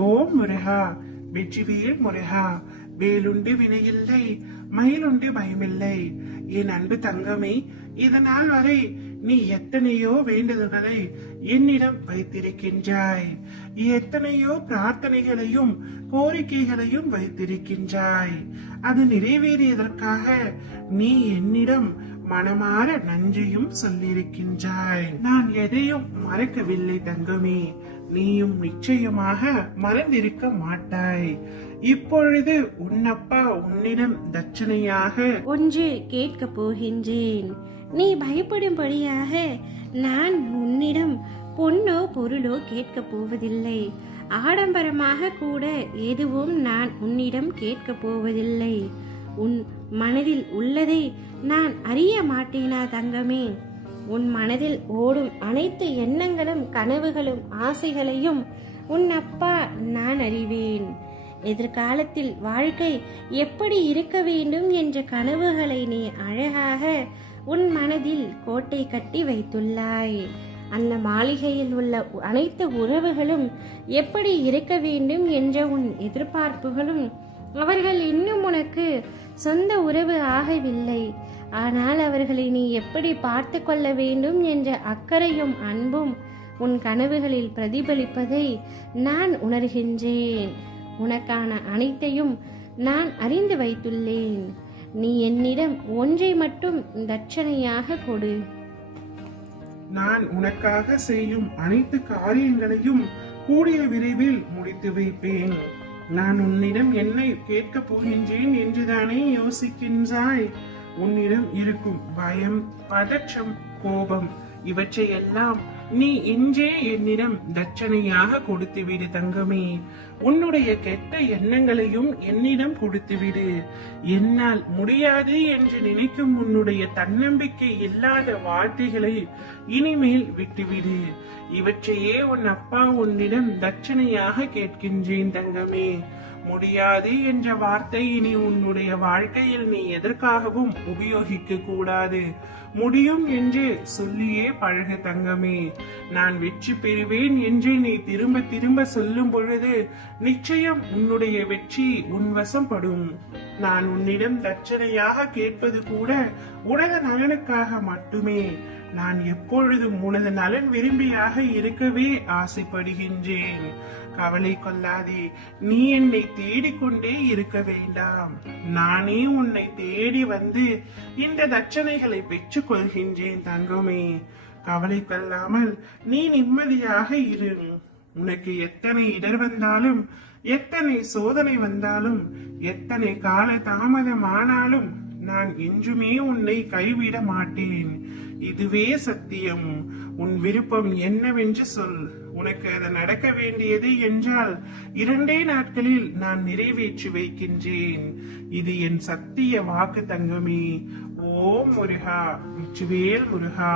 ஓம் முருகா, வெற்றிவேல் முருகா. வேலுண்டு வினையில்லை, மயிலுண்டு பயமில்லை. என் அன்பு தங்கமே, இதனால் வரை நீ எத்தனையோ வேண்டுதல்களை என்னிடம் வைத்திருக்கின்றாய். எத்தனையோ பிரார்த்தனைகளையும் கோரிக்கைகளையும் வைத்திருக்கின்றாய். அது நிறைவேறியதற்காக நீ என்னிடம் மனமாற நன்றியும் சொல்லியிருக்கின்றாய். நான் எதையும் மறக்கவில்லை தங்கமே. நீயும் நிச்சயமாக மறந்திருக்க மாட்டாய். இப்பொழுது உன்னப்பா உன்னிடம் தட்சணையாக ஒன்று கேட்க போகின்றேன். நீ பயப்படும்படியாக நான் உன்னிடம் பொன்னோ பொருளோ கேட்க போவதில்லை. ஆடம்பரமாக கூட எதுவும் நான் உன்னிடம் கேட்க போவதில்லை. உன் மனதில் உள்ளதை நான் அறிய மாட்டேனா தங்கமே? உன் மனதில் ஓடும் அனைத்து எண்ணங்களும் கனவுகளும் ஆசைகளையும் உன் அப்பா நான் அறிவேன். எதிர்காலத்தில் வாழ்க்கை எப்படி இருக்க வேண்டும் என்ற கனவுகளை நீ அழகாக உன் மனதில் கோட்டை கட்டி வைத்துள்ளாய். அந்த மாளிகையில் உள்ள அனைத்து உறவுகளும் எப்படி இருக்க வேண்டும் என்ற உன் எதிர்பார்ப்புகளும் அவர்கள் இன்னும் உனக்கு சொந்த உறவு ஆகவில்லை. ஆனால் அவர்களை நீ எப்படி பார்த்து கொள்ள வேண்டும் என்ற அக்கறையும் அன்பும் உன் கனவுகளில் பிரதிபலிப்பதை நான் உணர்கின்றேன். உனக்கான அனைத்தையும் நான் அறிந்து வைத்துள்ளேன். நீ என்னிடம் ஒன்றை மட்டும் தட்சணையாக கொடு. நான் உனக்காக செய்யும் அனைத்து காரியங்களையும் கூடிய விரைவில் முடித்து வைப்பேன். நான் உன்னிடம் என்னை கேட்க போகின்றேன் என்றுதானே யோசிக்கின்றாய்? உன்னிடம் இருக்கும் பயம், பதற்றம், கோபம் இவற்றையெல்லாம் நீ இன்றே என்னிடம் தட்சணையாக கொடுத்துவிடு தங்கமே. உன்னுடைய கெட்ட எண்ணங்களையும் என்னிடம் கொடுத்துவிடு. என்னால் முடியாது என்று நினைக்கும் உன்னுடைய தன்னம்பிக்கை இல்லாத வார்த்தைகளை இனிமேல் விட்டுவிடு. இவற்றையே உன் அப்பா உன்னிடம் தட்சணையாக கேட்கின்றேன் தங்கமே. முடியாது என்ற வார்த்தை இனி உன்னுடைய வாழ்க்கையில் நீ எதற்காகவும் உபயோகிக்க கூடாது. முடியும் என்று சொல்லியே பழகு தங்கமே. நான் வெற்றி பெறுவேன் என்று நீ திரும்ப திரும்ப சொல்லும் பொழுது நிச்சயம் உன்னுடைய வெற்றி உன் வசப்படும். நான் உன்னிடம் தட்சணையாக கேட்பது கூட உனது நலனுக்காக மட்டுமே. நான் எப்பொழுதும் உனது நலன் விரும்பியாக இருக்கவே ஆசைப்படுகின்றேன். கவலை கொள்ளாதே. நீ என்னை தேடிக்கொண்டே இருக்க வேண்டாம். நானே உன்னை தேடி வந்து இந்த தட்சணைகளை பெற்றுக் கொள்கின்றேன் தங்கமே. கவலை கொள்ளாமல் நீ நிம்மதியாக இரு. உனக்கு எத்தனை இடர் வந்தாலும், எத்தனை சோதனை வந்தாலும், எத்தனை கால தாமதமானாலும் நான் என்றுமே உன்னை கைவிட மாட்டேன். இதுவே சத்தியம். உன் விருப்பம் என்னவென்று சொல். உனக்கு அது நடக்க வேண்டியது என்றால் 2 நாட்களில் நான் நிறைவேற்றி வைக்கின்றேன். இது என் சத்திய வாக்கு தங்கமே. ஓம் முருகா, வெற்றிவேல் முருகா.